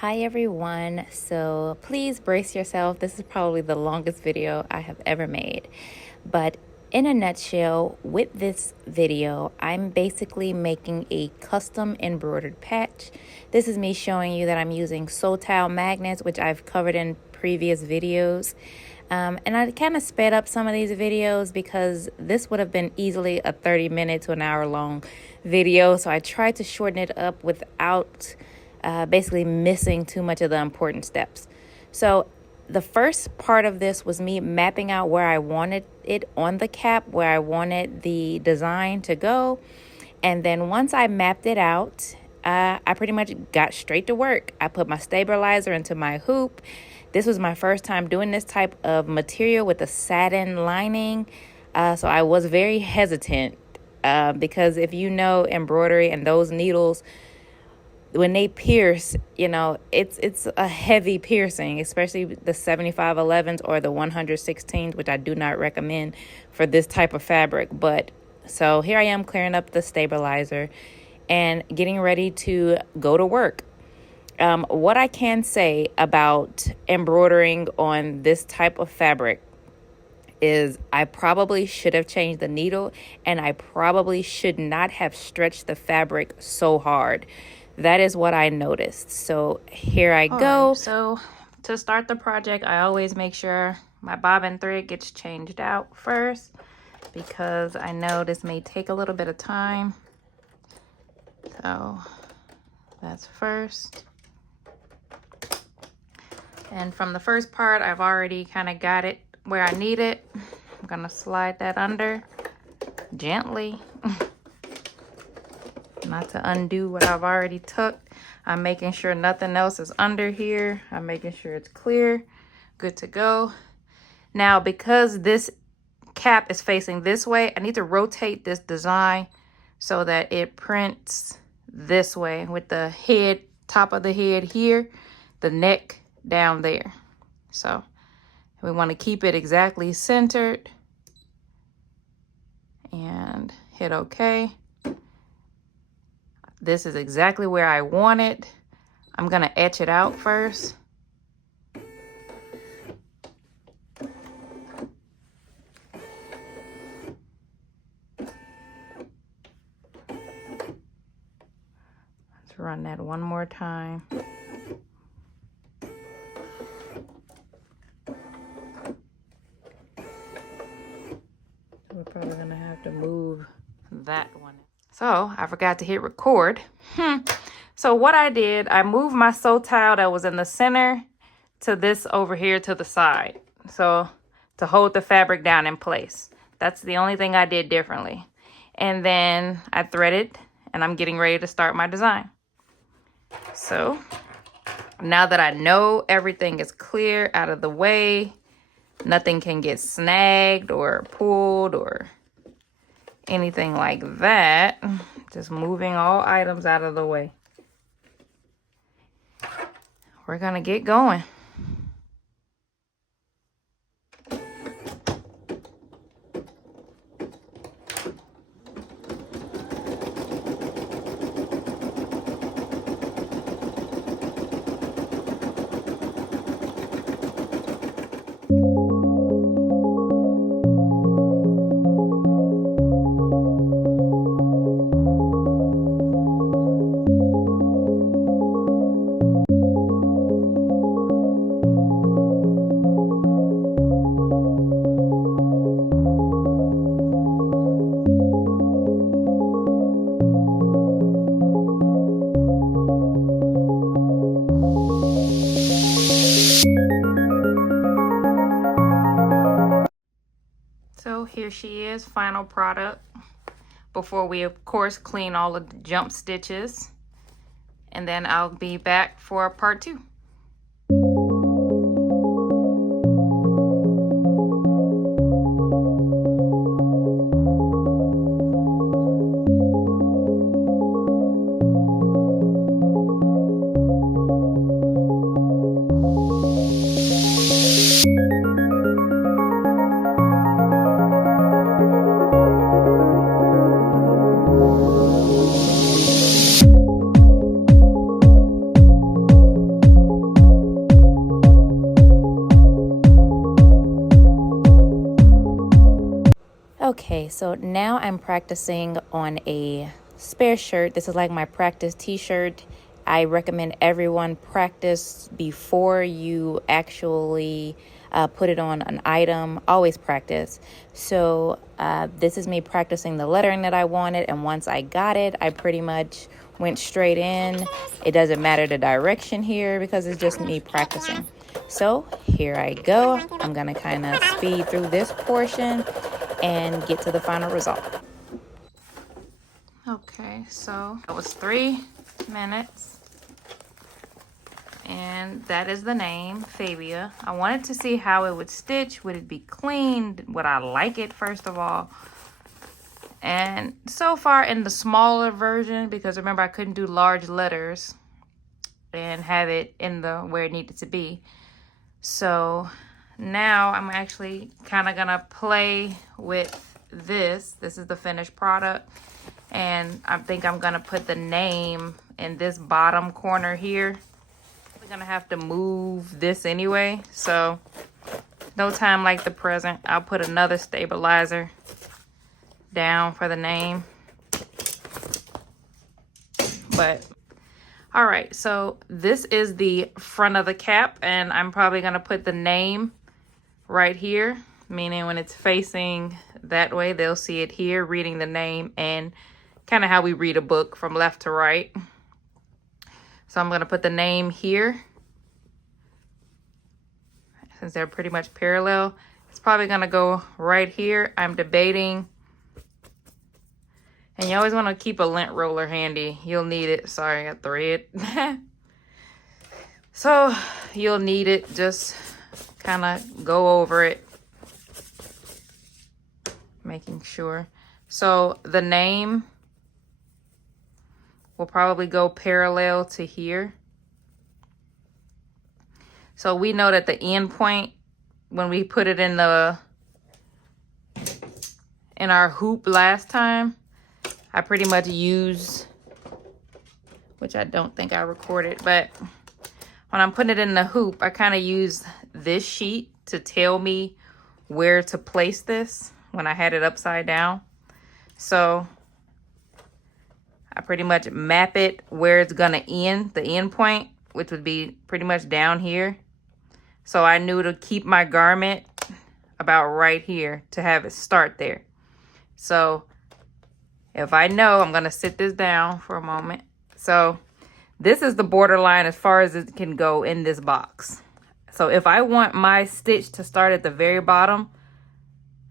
Hi everyone, so please brace yourself. This is probably the longest video I have ever made, but in a nutshell, with this video I'm basically making a custom embroidered patch. This is me showing you that I'm using soul tile magnets, which I've covered in previous videos. And I kind of sped up some of these videos because this would have been easily a 30-minute to an hour long video, so I tried to shorten it up without basically missing too much of the important steps. So the first part of this was me mapping out where I wanted it on the cap, where I wanted the design to go. And then once I mapped it out, I pretty much got straight to work. I put my stabilizer into my hoop. This was my first time doing this type of material with a satin lining. So I was very hesitant because if you know embroidery and those needles, when they pierce, you know, it's a heavy piercing, especially the 7511s or the 116s, which I do not recommend for this type of fabric. But so here I am clearing up the stabilizer and getting ready to go to work. What I can say about embroidering on this type of fabric is I probably should have changed the needle, and I probably should not have stretched the fabric so hard. That is what I noticed. So here I go. Right, so to start the project, I always make sure my bobbin thread gets changed out first because I know this may take a little bit of time. So that's first. And from the first part, I've already kind of got it where I need it. I'm gonna slide that under gently. Not to undo what I've already tucked. I'm making sure nothing else is under here. I'm making sure it's clear. Good to go. Now, because this cap is facing this way, I need to rotate this design so that it prints this way with the head, top of the head here, the neck down there. So we want to keep it exactly centered and hit OK. This is exactly where I want it. I'm gonna etch it out first. Let's run that one more time. We're probably gonna have to move that one. So I forgot to hit record. So what I did, I moved my soul tile that was in the center to this over here to the side. So to hold the fabric down in place. That's the only thing I did differently. And then I threaded and I'm getting ready to start my design. So now that I know everything is clear out of the way, nothing can get snagged or pulled or anything like that. Just moving all items out of the way. We're gonna get going. So here she is, final product, before we of course clean all of the jump stitches, and then I'll be back for part 2. now I'm practicing on a spare shirt. This is like my practice t-shirt. I recommend everyone practice before you actually put it on an item. Always practice. So this is me practicing the lettering that I wanted, and once I got it, I pretty much went straight in. It doesn't matter the direction here because it's just me practicing. So here I go. I'm gonna kind of speed through this portion and get to the final result. Okay, so that was 3 minutes. And that is the name, Fabia. I wanted to see how it would stitch. Would it be clean? Would I like it, first of all? And so far in the smaller version, because remember I couldn't do large letters and have it in the where it needed to be. So now I'm actually kind of gonna play with this. This is the finished product. And I think I'm gonna put the name in this bottom corner here. We're gonna have to move this anyway, so no time like the present. I'll put another stabilizer down for the name. But all right, so this is the front of the cap, and I'm probably gonna put the name right here, meaning when it's facing that way, they'll see it here, reading the name, and kind of how we read a book from left to right. So I'm gonna put the name here. Since they're pretty much parallel, it's probably gonna go right here. I'm debating. And you always wanna keep a lint roller handy. You'll need it. Sorry, I got thread. So you'll need it. Just kind of go over it. Making sure. So the name will probably go parallel to here. So we know that the end point, when we put it in our hoop last time, I pretty much use, which I don't think I recorded, but when I'm putting it in the hoop, I kind of use this sheet to tell me where to place this when I had it upside down. So I pretty much map it where it's gonna end, the end point, which would be pretty much down here. So I knew to keep my garment about right here to have it start there. So if I know, I'm gonna sit this down for a moment. So this is the borderline as far as it can go in this box. So if I want my stitch to start at the very bottom,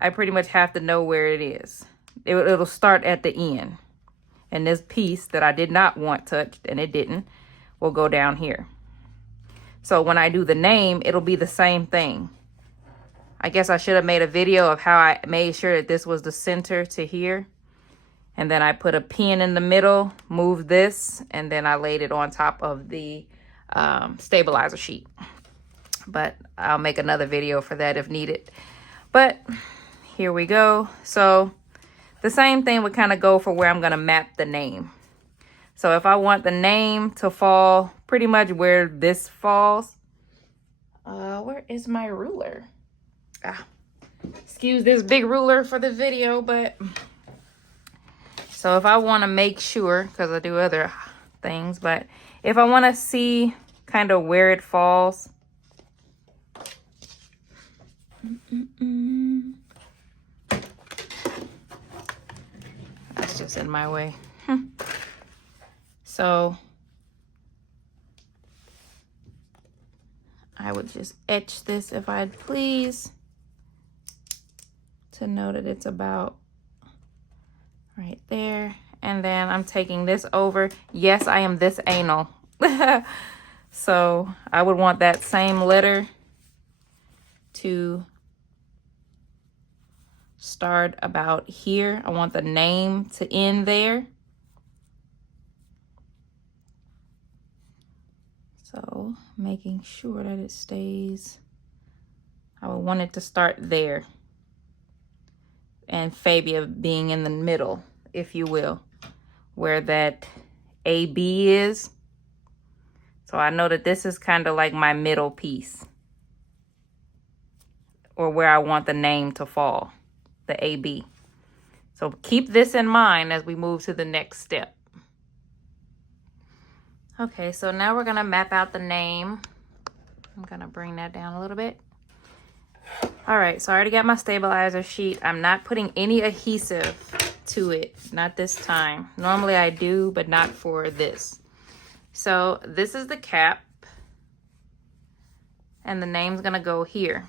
I pretty much have to know where it is. It'll start at the end. And this piece that I did not want touched, and it didn't, will go down here. So when I do the name, it'll be the same thing. I guess I should have made a video of how I made sure that this was the center to here. And then I put a pin in the middle, moved this, and then I laid it on top of the stabilizer sheet. But I'll make another video for that if needed. But here we go. So the same thing would kind of go for where I'm going to map the name. So if I want the name to fall pretty much where this falls, where is my ruler? Excuse this big ruler for the video, but so if I want to make sure, because I do other things, but if I want to see kind of where it falls, that's just in my way. So I would just etch this if I'd please, to know that it's about right there. And then I'm taking this over. Yes, I am this anal. So I would want that same letter to start about here. I want the name to end there. So making sure that it stays, I would want it to start there. And Fabia being in the middle, if you will, where that AB is. So I know that this is kind of like my middle piece, or where I want the name to fall, the AB. So So keep this in mind as we move to the next step. Okay, so now we're gonna map out the name. I'm gonna bring that down a little bit. All right, so I already got my stabilizer sheet. I'm not putting any adhesive to it, not this time. Normally I do, but not for this. So this is the cap, and the name's gonna go here.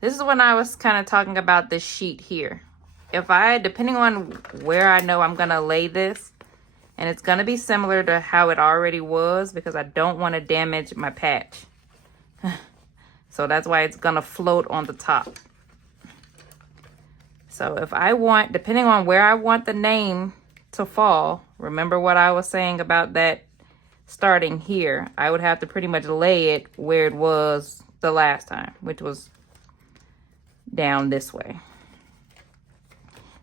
This is when I was kind of talking about this sheet here. Depending on where I know I'm gonna lay this, and it's gonna be similar to how it already was because I don't want to damage my patch. So that's why it's gonna float on the top. So if I want, depending on where I want the name to fall, remember what I was saying about that starting here, I would have to pretty much lay it where it was the last time, which was down this way.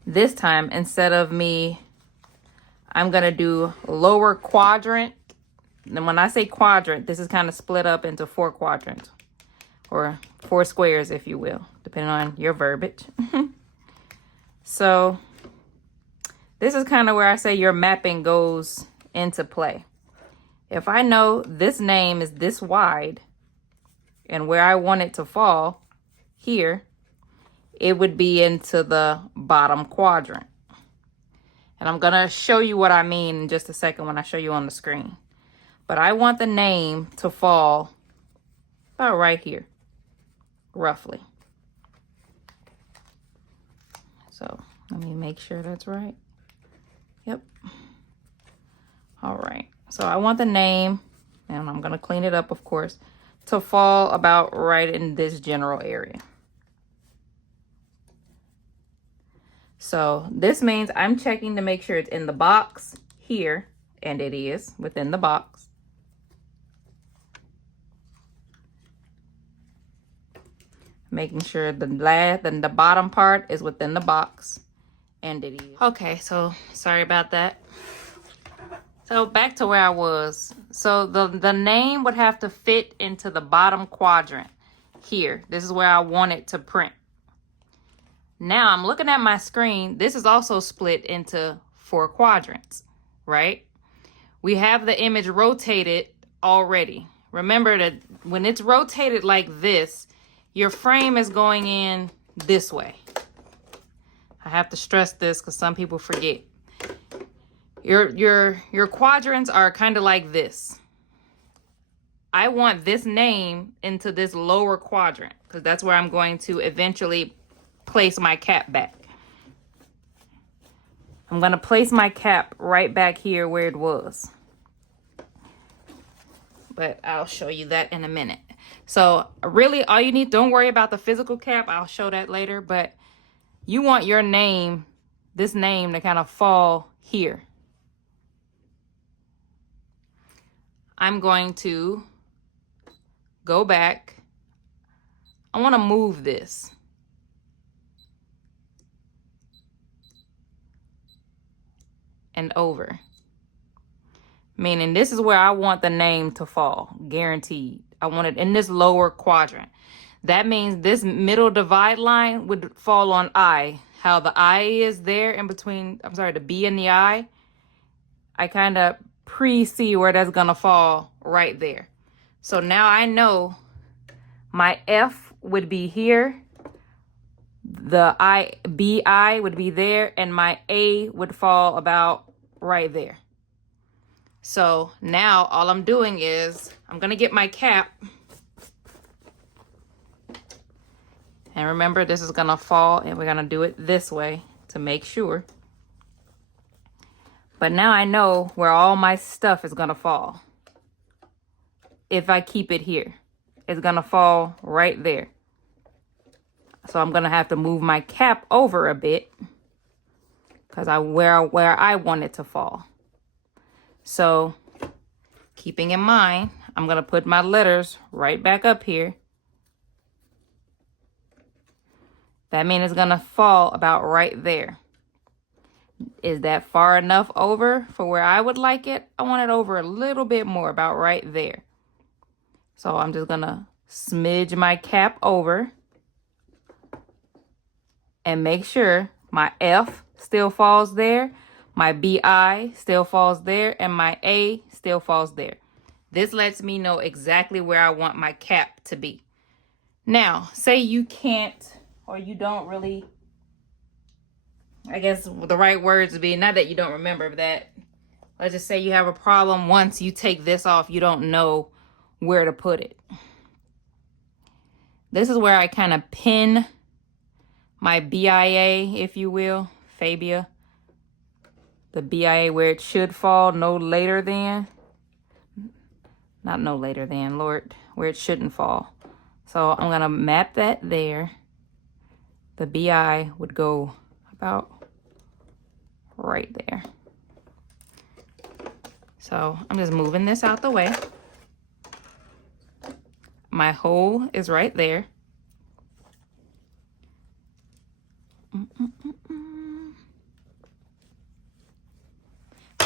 This time, instead of I'm gonna do lower quadrant. And when I say quadrant, this is kind of split up into 4 quadrants, or 4 squares, if you will, depending on your verbiage. So this is kind of where I say your mapping goes into play. If I know this name is this wide and where I want it to fall here, it would be into the bottom quadrant. And I'm gonna show you what I mean in just a second when I show you on the screen. But I want the name to fall about right here, roughly. So let me make sure that's right. Yep. All right. So I want the name, and I'm gonna clean it up, of course, to fall about right in this general area. So this means I'm checking to make sure it's in the box here, and it is within the box. Making sure the bottom part is within the box, and it is. Okay, so sorry about that. So back to where I was. So the name would have to fit into the bottom quadrant here. This is where I want it to print. Now I'm looking at my screen. This is also split into 4 quadrants, right? We have the image rotated already. Remember that when it's rotated like this, your frame is going in this way. I have to stress this because some people forget. Your quadrants are kind of like this. I want this name into this lower quadrant because that's where I'm going to eventually place my cap back. I'm going to place my cap right back here where it was. But I'll show you that in a minute. So really all you need, don't worry about the physical cap. I'll show that later, but you want your name, this name, to kind of fall here. I'm going to go back. I want to move this. And over. Meaning this is where I want the name to fall, guaranteed. I want it in this lower quadrant. That means this middle divide line would fall on I. How the I is there in between, the B and the I kind of pre-see where that's gonna fall right there. So now I know my F would be here, the BI would be there, and my A would fall about right there. So now all I'm doing is I'm gonna get my cap, and remember this is gonna fall, and we're gonna do it this way to make sure. But now I know where all my stuff is gonna fall. If I keep it here, it's gonna fall right there. So I'm gonna have to move my cap over a bit because where I want it to fall. So keeping in mind, I'm gonna put my letters right back up here. That means it's gonna fall about right there. Is that far enough over for where I would like it? I want it over a little bit more, about right there. So I'm just gonna smidge my cap over and make sure my F still falls there, my BI still falls there, and my A still falls there. This lets me know exactly where I want my cap to be. Now, say you can't, or you don't really, I guess the right words would be, not that you don't remember that, let's just say you have a problem once you take this off, you don't know where to put it. This is where I kind of pin my BIA, if you will, Fabia. The BIA where it should fall no later than, not no later than, Lord, where it shouldn't fall. So I'm gonna map that there. The BI would go about right there. So I'm just moving this out the way. My hole is right there.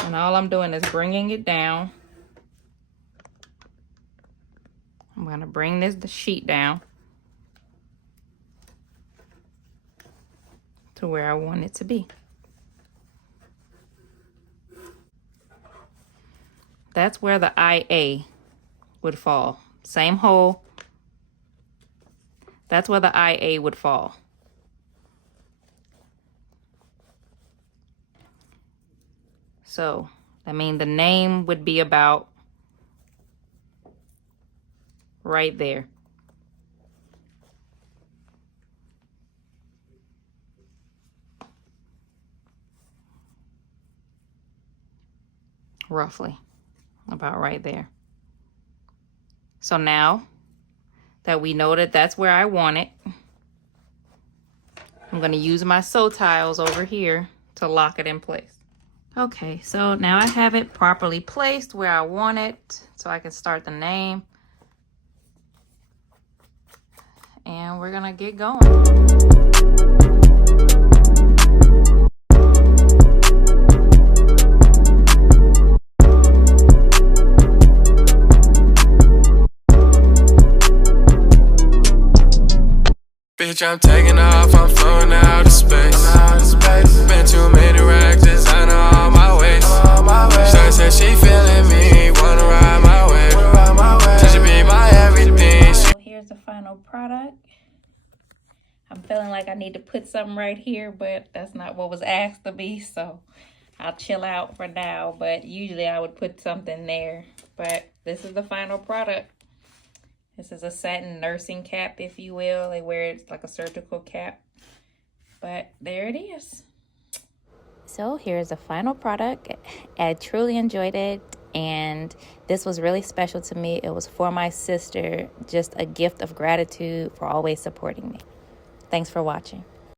And all I'm doing is bringing it down. I'm gonna bring the sheet down to where I want it to be. That's where the IA would fall. Same hole. That's where the IA would fall. So, I mean, the name would be about right there. Roughly, about right there. So now that we know that that's where I want it, I'm going to use my sew tiles over here to lock it in place. Okay, so now I have it properly placed where I want it, so I can start the name. And we're gonna get going. Bitch, I'm taking off, I'm floating out of space. Been too many racks, designer all my ways. Shawty said she feeling me, wanna ride my way. She should be my everything. So here's the final product. I'm feeling like I need to put something right here, but that's not what was asked of me, so I'll chill out for now. But usually I would put something there. But this is the final product. This is a satin nursing cap, if you will. They wear it like a surgical cap. But there it is. So here's the final product. I truly enjoyed it. And this was really special to me. It was for my sister. Just a gift of gratitude for always supporting me. Thanks for watching.